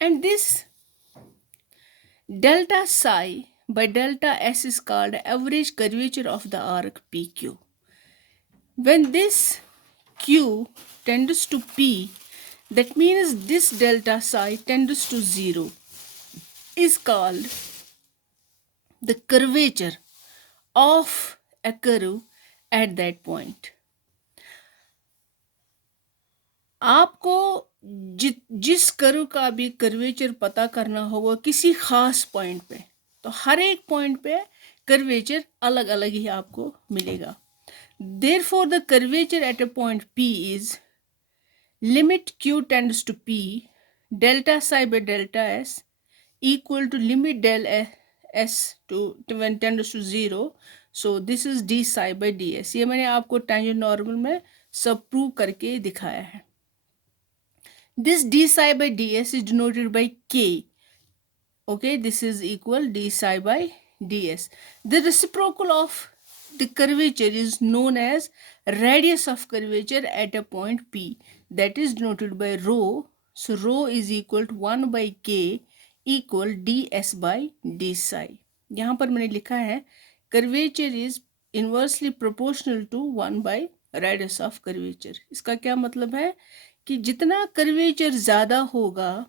And this delta psi by delta s is called average curvature of the arc PQ. When this Q tends to P, that means this delta psi tends to 0, is called the curvature of a curve at that point. आपको जिस curve का भी curvature पता करना होगा किसी खास point पे, तो हर एक पॉइंट पे कर्वेचर अलग अलग ही आपको मिलेगा. Therefore, the curvature at a point P is limit Q tends to P delta psi by delta S equal to limit del S to when tends to 0. So this is d psi by ds. ये मैंने आपको tangent normal में सब prove करके दिखाया है. This d psi by ds is denoted by K. Okay, this is equal d psi by ds. The reciprocal of the curvature is known as radius of curvature at a point P, that is denoted by rho. So rho is equal to 1 by K equal ds by d psi. यहाँ पर मैंने लिखा है curvature is inversely proportional to 1 by radius of curvature. इसका क्या मतलब है कि जितना कर्वेचर ज़्यादा होगा,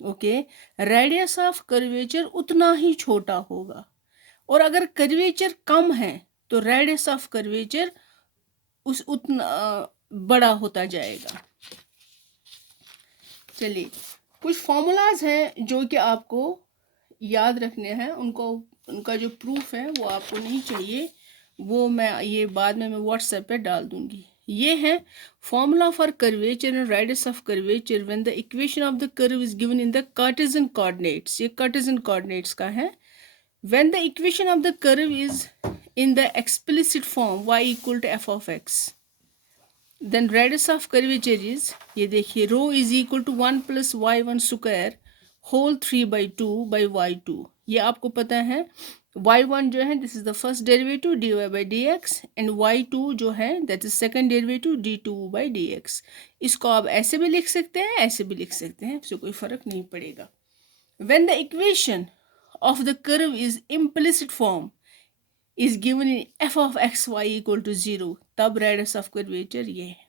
ओके, रेडियस ऑफ कर्वेचर उतना ही छोटा होगा, और अगर कर्वेचर कम है तो रेडियस ऑफ कर्वेचर उतना बड़ा होता जाएगा. चलिए, कुछ फॉर्मूलाज हैं जो कि आपको याद रखने हैं. उनका जो प्रूफ है वो आपको नहीं चाहिए, वो मैं ये बाद में मैं व्हाट्सएप पे डाल दूंगी. ये है formula for curvature and radius of curvature when the equation of the curve is given in the Cartesian coordinates. ये कार्टेशियन कोऑर्डिनेट्स का है. When the equation of the curve is in the explicit form y equal to f of x, then radius of curvature is, ये देखिए, rho is equal to 1 plus y1 square whole 3/2 by y2. ये आपको पता है. y1 जो है this is the first derivative dy by dx, and y2 जो है that is second derivative d2 by dx. इसको आप ऐसे भी लिख सकते हैं, ऐसे भी लिख सकते हैं, इससे कोई फर्क नहीं पड़ेगा. When the equation of the curve is implicit form is given in f of x y equal to 0, तब रेडियस ऑफ कर्वेचर ये है.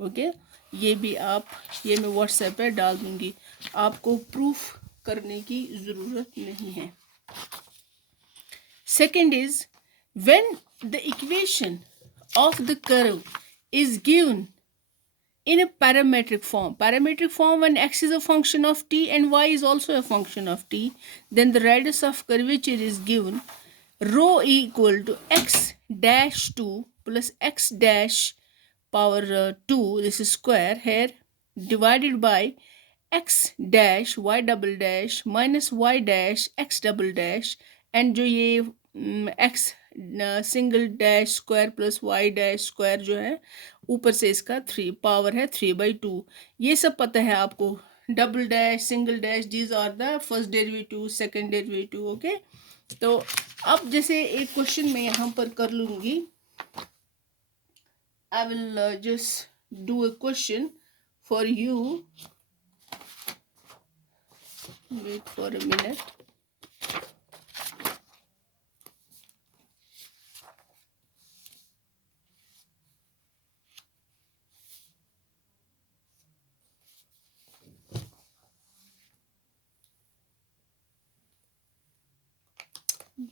ओके, ये भी आप, ये मैं व्हाट्सएप पे डाल दूंगी, आपको प्रूफ करने की ज़रूरत नहीं है. Second is when the equation of the curve is given in a parametric form when x is a function of t and y is also a function of t, then the radius of curvature is given rho equal to x dash 2 plus x dash power 2, this is square here, divided by x dash y double dash minus y dash x double dash, and जो ये x single dash square plus y dash square जो है ऊपर से इसका 3 power है 3/2. ये सब पता है आपको. Double dash, single dash, these are the first derivative, second derivative. Okay, तो अब जैसे एक क्वेश्चन मैं यहाँ पर कर लूँगी. I will just do a question for you. Wait for a minute.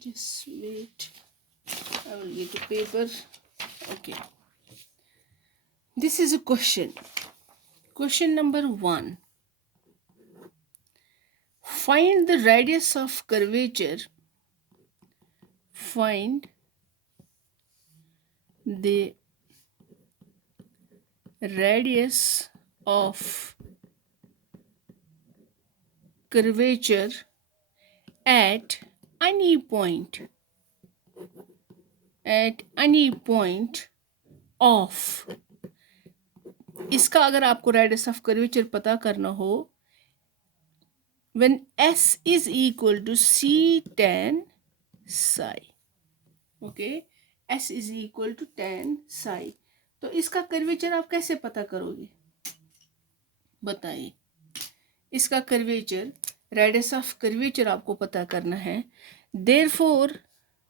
Just wait, I will get a paper. Okay, this is a question. Question number 1. Find the radius of curvature. Find the radius of curvature at any point of. इसका अगर आपको radius of curvature पता करना हो, when s is equal to c tan psi. Okay, s is equal to tan psi. तो इसका curvature आप कैसे पता करोगे, बताइए. इसका कर्वेचर, रेडियस ऑफ कर्वेचर आपको पता करना है। Therefore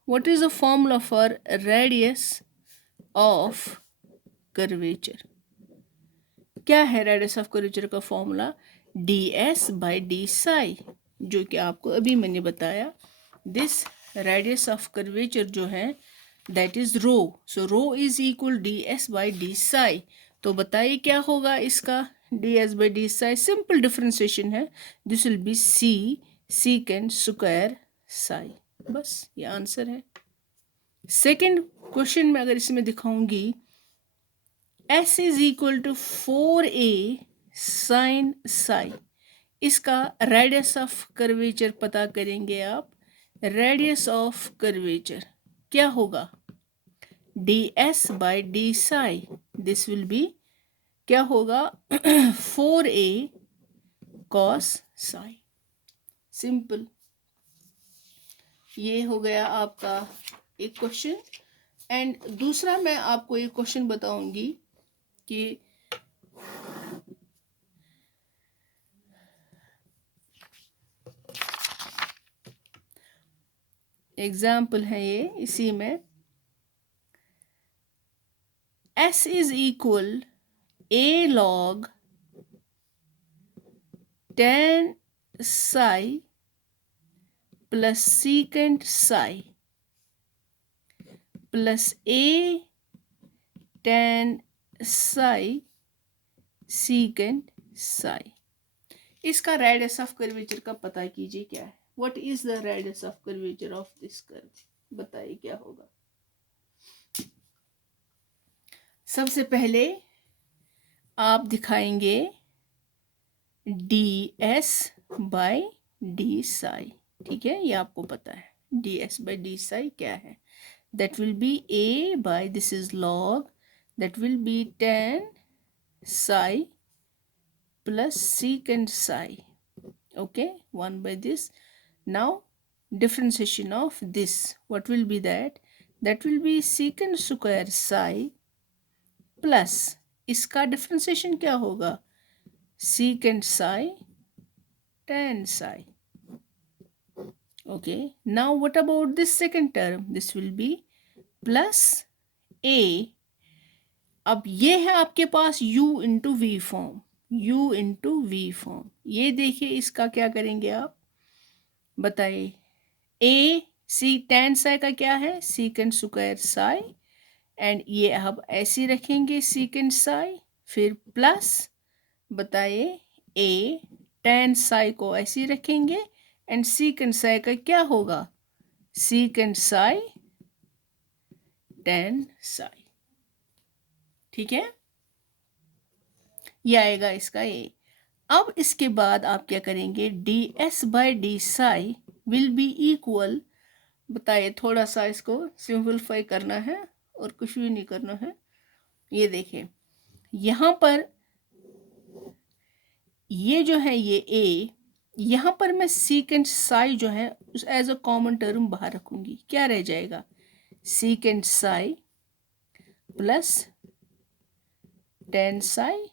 what is the formula for radius of curvature? क्या है रेडियस ऑफ कर्वेचर का formula? ds by d Sai, जो कि आपको अभी मैंने बताया। दिस रेडियस ऑफ कर्वेचर जो है that is rho, so rho is equal ds by d psi. तो बताइए क्या होगा इसका ds by d psi? Simple differentiation है, this will be c secant square psi. बस ये आंसर है। सेकेंड क्वेश्चन में अगर इसमें दिखाऊंगी s is equal to 4a sine psi, इसका रेडियस ऑफ कर्वेचर पता करेंगे आप। रेडियस ऑफ कर्वेचर क्या होगा? ds by d Sai, this will B क्या होगा 4a cos साई। सिंपल, ये हो गया आपका एक क्वेश्चन। एंड दूसरा मैं आपको एक क्वेश्चन बताऊंगी कि एग्जाम्पल है ये, इसी में s is equal a log tan psi plus secant psi plus a tan psi secant psi। इसका रेडियस ऑफ कर्वेचर का पता कीजिए क्या है। What is the radius of curvature of this curve? बताइए क्या होगा। सबसे पहले आप दिखाएंगे ds बाई डी साई, ठीक है, ये आपको पता है ds बाई डी साई क्या है। That will be a by this is log, that will be tan psi plus secant psi, okay, 1 by this. Now differentiation of this, what will be that? That will be secant square psi plus इसका differentiation क्या होगा? secant psi tan psi, okay. Now what about this second term? This will be plus a, अब ये है आपके पास u into v form, u into v form. ये देखिए इसका क्या करेंगे आप, बताइए। a सी tan साई का क्या है? सीकेंड स्क्वायर साई, एंड ये आप ऐसे रखेंगे सीकेंड साई, फिर प्लस बताइए a tan साई को ऐसे रखेंगे, एंड सीकेंड साई का क्या होगा? सीकेंड साई tan साई, ठीक है, ये आएगा इसका ये। अब इसके बाद आप क्या करेंगे? ds by d Sai will be equal, बताइए, थोड़ा सा इसको सिंपलीफाई करना है और कुछ भी नहीं करना है। ये देखिए यहाँ पर ये जो है ये a, यहाँ पर मैं सीकेंड साई जो है उस एज अ कॉमन टर्म बाहर रखूंगी, क्या रह जाएगा? सीकेंड साई प्लस tan साई,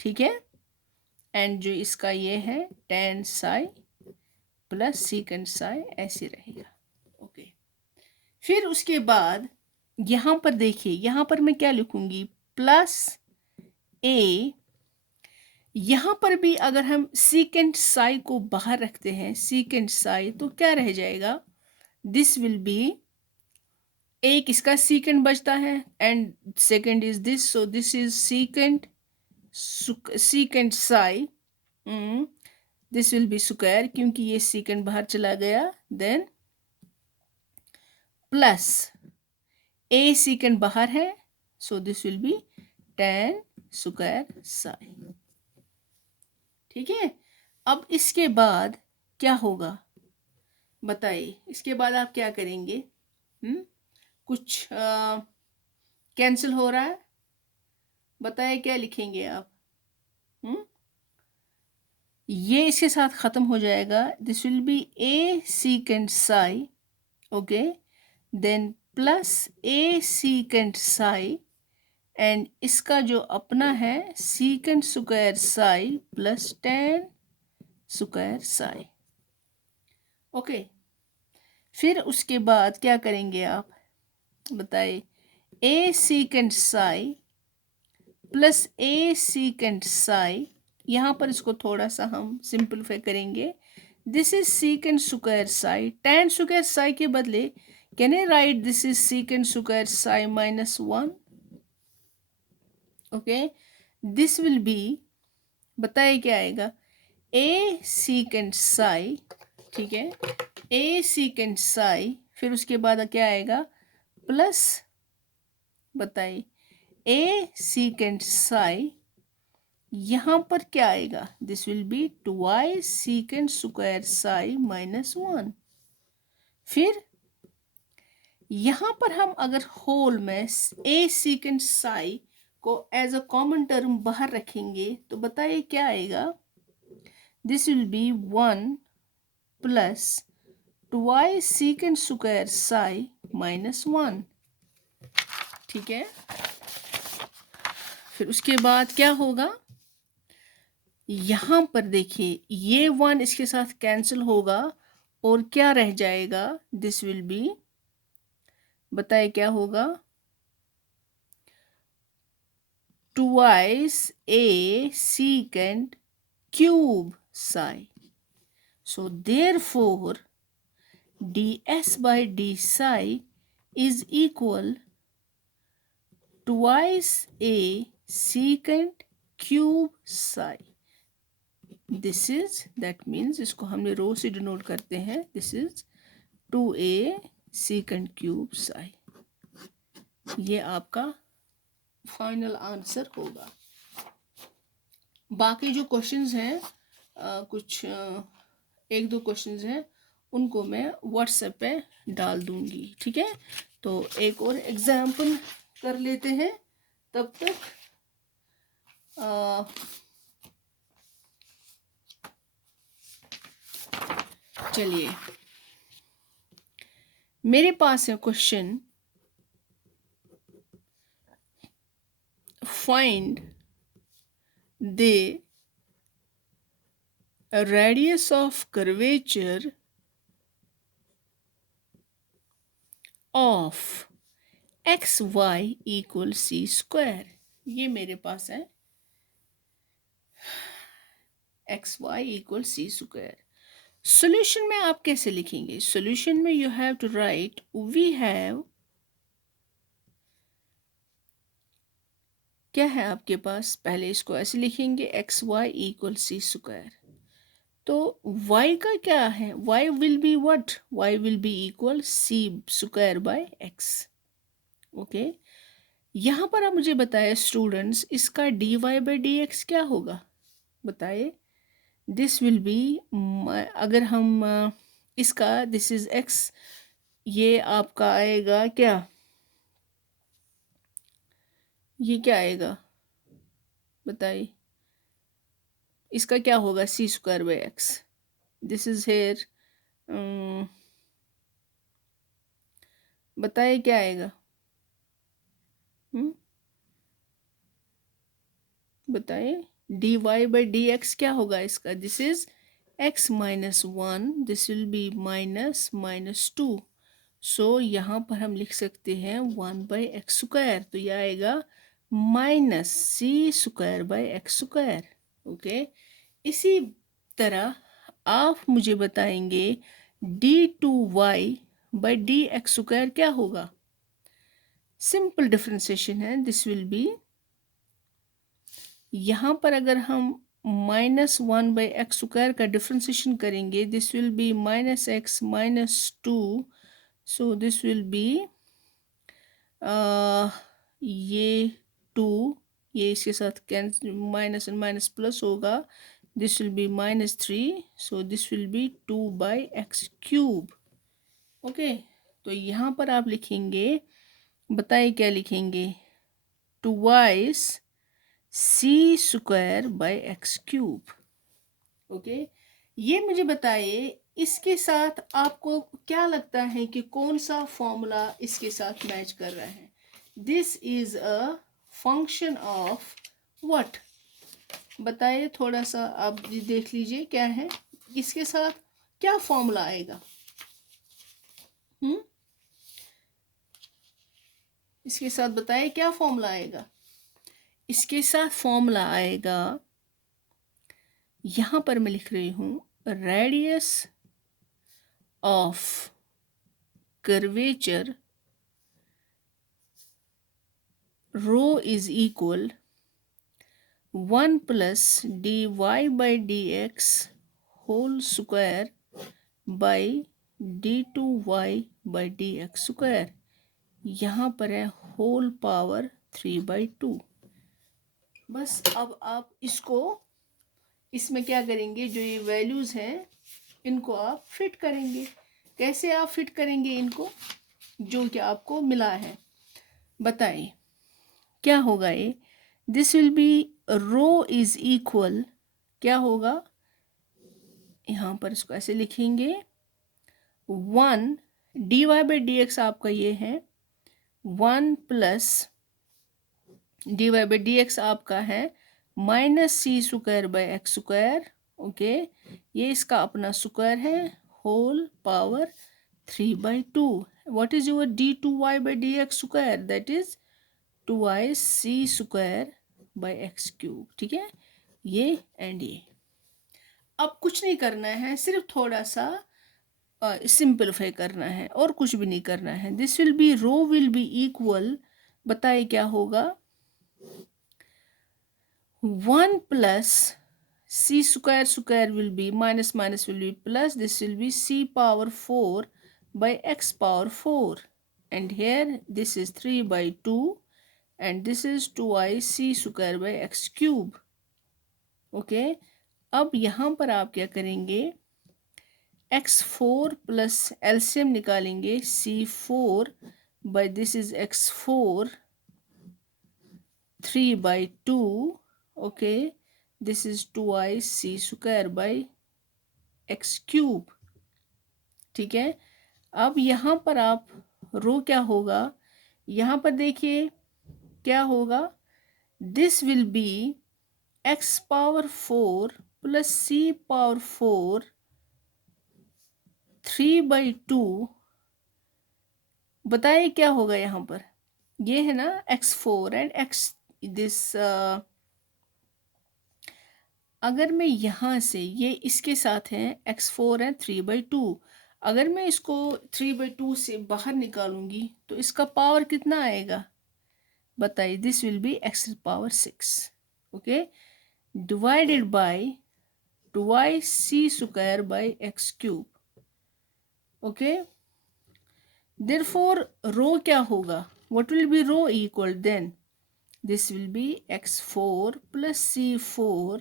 ठीक है, एंड जो इसका ये है tan साई प्लस सीकेंड साई, ऐसे रहेगा, ओके। फिर उसके बाद यहाँ पर देखिए, यहाँ पर मैं क्या लिखूंगी? प्लस a, यहाँ पर भी अगर हम सीकेंड साई को बाहर रखते हैं, सीकेंड साई, तो क्या रह जाएगा? दिस विल बी, एक इसका सीकेंड बचता है and second is this, so this is सीकेंड सीकेंड Sai, this will B square क्योंकि ये सीकेंड बाहर चला गया, देन प्लस a सीकेंड बाहर है, सो this will B tan square Sai, ठीक है। अब इसके बाद क्या होगा बताइए? इसके बाद आप क्या करेंगे? कुछ कैंसिल हो रहा है, बताइए क्या लिखेंगे आप? ये इसके साथ खत्म हो जाएगा, this will be a secant psi, okay, then plus a secant psi, and इसका जो अपना है secant square psi plus tan square psi. Okay, फिर उसके बाद क्या करेंगे आप बताइए, a secant psi plus a secant psi, यहाँ पर इसको थोड़ा सा हम सिंपलीफाई करेंगे। This is secant square psi, tan square psi के बदले can I write this is secant square psi minus 1। Okay, this will B, बताइए क्या आएगा, ए सीकेंट साई, ठीक है, ए सीकेंट साई, फिर उसके बाद क्या आएगा प्लस, बताइए ए सीकेंट साई, यहाँ पर क्या आएगा, this will be twice secant square psi minus 1। फिर यहाँ पर हम अगर होल में ए सीकेंट साई को एज अ कॉमन टर्म बाहर रखेंगे तो बताइए क्या आएगा, this will B 1 plus twice secant square psi minus 1। ठीक है, फिर उसके बाद क्या होगा, यहाँ पर देखिए ये 1 इसके साथ कैंसिल होगा और क्या रह जाएगा, दिस विल बी, बताए क्या होगा, twice A secant cube Sai. So therefore ds by d psi is equal twice a secant cube psi. This is, that means इसको हमने रो से डिनोट करते हैं, this is 2a secant cube psi. ये आपका फाइनल आंसर होगा। बाकी जो क्वेश्चंस हैं कुछ एक दो क्वेश्चंस हैं उनको मैं व्हाट्सएप पे डाल दूंगी, ठीक है। तो एक और एग्जाम्पल कर लेते हैं, तब तक चलिए मेरे पास है question, find the radius of curvature of x y equal c square. ये मेरे पास है x y equal c square. Solution में आप कैसे लिखेंगे, सॉल्यूशन में you have to write, we have, क्या है आपके पास, पहले इसको ऐसे लिखेंगे x y equal c square. तो y का क्या है, y will be what, y will be equal c square by x। Okay, यहाँ पर आप मुझे बताए स्टूडेंट्स, इसका dy बाई डी एक्स क्या होगा, बताइए। दिस विल बी, अगर हम इसका, दिस इज x, ये आपका आएगा क्या, ये क्या आएगा बताइए, इसका क्या होगा, c square by x. This is here, बताइए क्या आएगा, बताइए dy बाई डी एक्स क्या होगा इसका, this is x minus 1, this will be minus minus 2। सो यहाँ पर हम लिख सकते हैं 1 बाई एक्स स्क्वायर, तो यह आएगा minus c square by x square. Okay, इसी तरह आप मुझे बताएंगे d2y by D x square क्या होगा, सिंपल डिफ्रेंसिएशन है, दिस विल बी, यहाँ पर अगर हम माइनस 1 बाई एक्स स्क्वायर का डिफ्रेंसिएशन करेंगे, this will be minus x minus 2, so this will be, ये 2, ये इसके साथ cancel, minus and minus plus होगा, this will be minus 3, so this will be 2 by x cube. Okay, तो यहाँ पर आप लिखेंगे, बताइए क्या लिखेंगे, twice c square by x cube. Okay, ये मुझे बताइए इसके साथ आपको क्या लगता है कि कौन सा फॉर्मूला इसके साथ मैच कर रहा है, this is a function of what, बताइए, थोड़ा सा आप ये देख लीजिए क्या है, इसके साथ क्या फॉर्मूला आएगा। इसके साथ बताइए क्या फॉर्मूला आएगा। इसके साथ फॉर्मूला आएगा, यहां पर मैं लिख रही हूं, radius of curvature rho is equal 1 plus dy by dx whole square by d2y by dx square. यहाँ पर है होल पावर 3/2। बस अब आप इसको, इसमें क्या करेंगे, जो ये वैल्यूज़ हैं इनको आप फिट करेंगे। कैसे आप फिट करेंगे इनको, जो कि आपको मिला है, बताइए क्या होगा ये। This will be rho is equal, क्या होगा, यहाँ पर इसको ऐसे लिखेंगे, 1 dy बाई dx आपका ये है 1 प्लस dy बाई dx आपका है minus c square by x square. Okay, ये इसका अपना स्क्वायर है, whole power 3/2। What is your d2y by dx square, that is 2y c square by x cube. ठीक है, ये एंड ये। अब कुछ नहीं करना है, सिर्फ थोड़ा सा सिंपलीफाई करना है और कुछ भी नहीं करना है। This will be, rho will be equal, बताइए क्या होगा, 1 plus c square, square will be minus, minus will be plus, this will be c power 4 by x power 4 and here this is 3/2 and this is 2i c square by x cube. Okay, अब यहाँ पर आप क्या करेंगे, x4 plus LCM निकालेंगे, c4 by this is x4 3/2। Okay, this is 2i c square by x cube. ठीक है, अब यहाँ पर आप रो क्या होगा, यहाँ पर देखिए क्या होगा, this will be x power 4 plus c power 4 3/2। बताइए क्या होगा यहाँ पर, ये है ना x4 एंड x दिस, अगर मैं यहाँ से, ये इसके साथ है x4 है 3/2, अगर मैं इसको 3/2 से बाहर निकालूंगी तो इसका पावर कितना आएगा, बताइए। This will be x power 6, okay, divided by 2y c square by x cube. Okay, therefore rho क्या होगा, what will be rho equal, then this will be x4 plus c4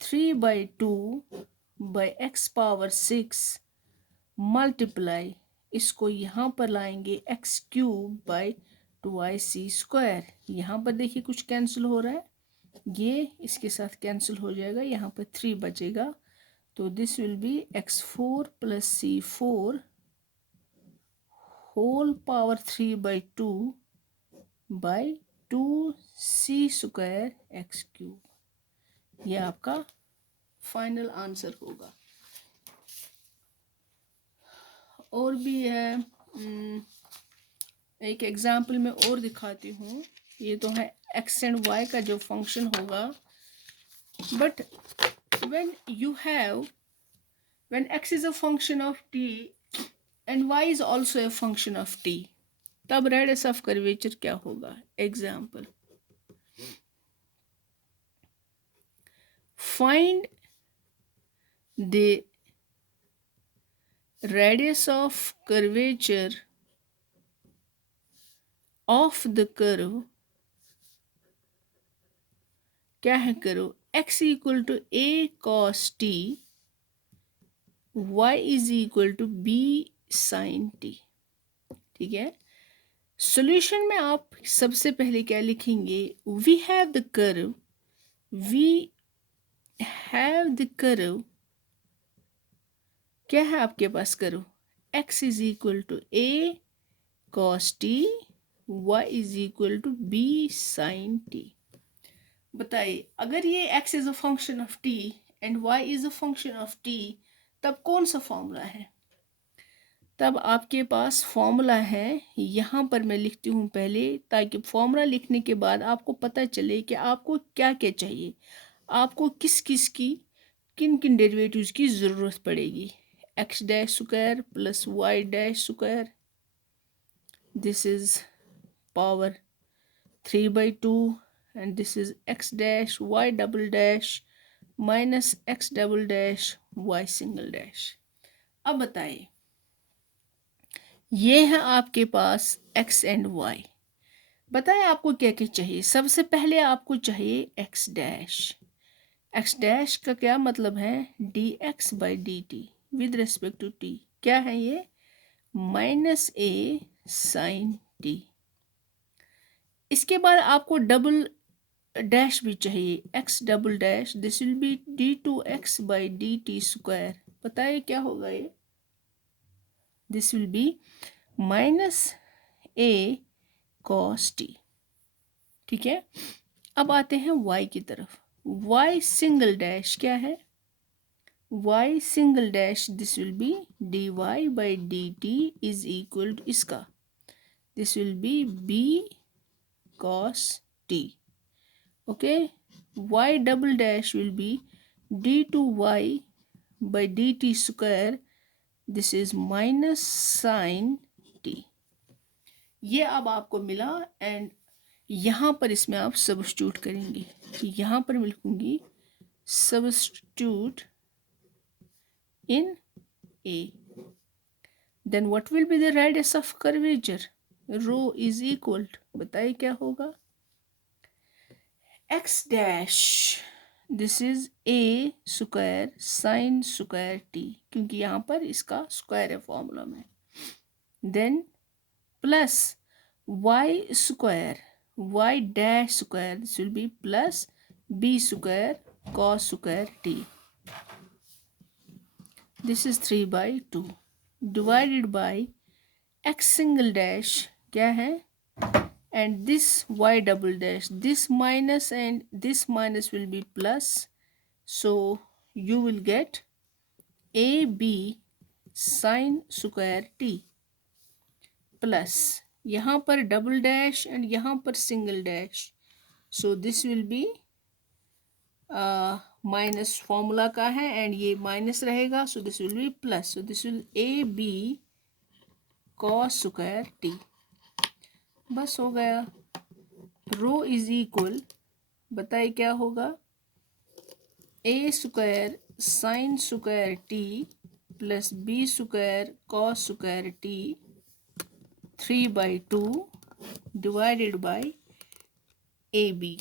3/2 by x power 6 multiply, इसको यहाँ पर लाएंगे x cube by 2i c square. यहाँ पर देखिए कुछ कैंसिल हो रहा है, ये इसके साथ कैंसिल हो जाएगा, यहाँ पर 3 बचेगा, तो this will be x4 plus c4 whole power 3/2 by 2c square x cube. ये आपका फाइनल आंसर होगा। और भी है, एक एग्जाम्पल में और दिखाती हूँ। ये तो है x एंड y का जो फंक्शन होगा, but when x is a function of t and y is also a function of t, तब रेडियस ऑफ कर्वेचर क्या होगा। Example, find the radius of curvature of the curve, क्या है curve, x equal to a cos t, y is equal to b sin t। ठीक है, solution में आप सबसे पहले क्या लिखेंगे, वी हैव द कर्व, क्या है आपके पास curve, x is equal to a cos t, y is equal to b sin t। बताइए, अगर ये x is a function of t and y is a function of t, तब कौन सा फॉर्मूला है? तब आपके पास फॉर्मूला है, यहाँ पर मैं लिखती हूँ पहले, ताकि फॉर्मूला लिखने के बाद आपको पता चले कि आपको क्या क्या चाहिए, आपको किस किस की, किन किन डेरिवेटिव्स की ज़रूरत पड़ेगी। X dash square plus y dash square, this is power 3/2, and this is x dash y double dash minus x double dash y single dash। अब बताइए, ये है आपके पास x एंड y। बताएं आपको क्या क्या चाहिए। सबसे पहले आपको चाहिए x डैश। x डैश का क्या मतलब है? dx/dt with respect to t। क्या है ये? -a sin t। इसके बाद आपको डबल डैश भी चाहिए, x double dash, this will B d2x/dt square. बताइए क्या होगा ये? This will be -a cos t। ठीक है, अब आते हैं y की तरफ। y सिंगल डैश क्या है? y single dash, this will be dy/dt is equal to इसका, this will be b cos t। okay, y double dash will be d2y/dt square, this is minus sin t। ये अब आपको मिला, and यहाँ पर इसमें आप सब्स्टिट्यूट करेंगे। यहाँ पर मैं लिखूंगी substitute in a, then what will be the radius of curvature? Rho is equal to, बताइए क्या होगा? x dash, this is a square sine square t, क्योंकि यहाँ पर इसका स्क्वायर है फॉर्मूला में। Then plus y square, y dash square, this will be plus b square cos square t, this is 3/2 divided by x single dash क्या है? and this y double dash, this minus and this minus will be plus, so you will get ab sin square t plus यहाँ पर double dash and यहाँ पर single dash, so this will be minus formula का है and ये minus रहेगा, so this will be plus, so this will a b cos square t. बस हो गया। रो इज इक्वल, बताइए क्या होगा? A square sine square t plus b square cos square t 3/2 divided by a b,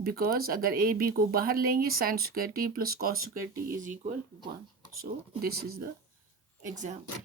because अगर a b को बाहर लेंगे sine square t plus cos square T is equal 1। So this is the example.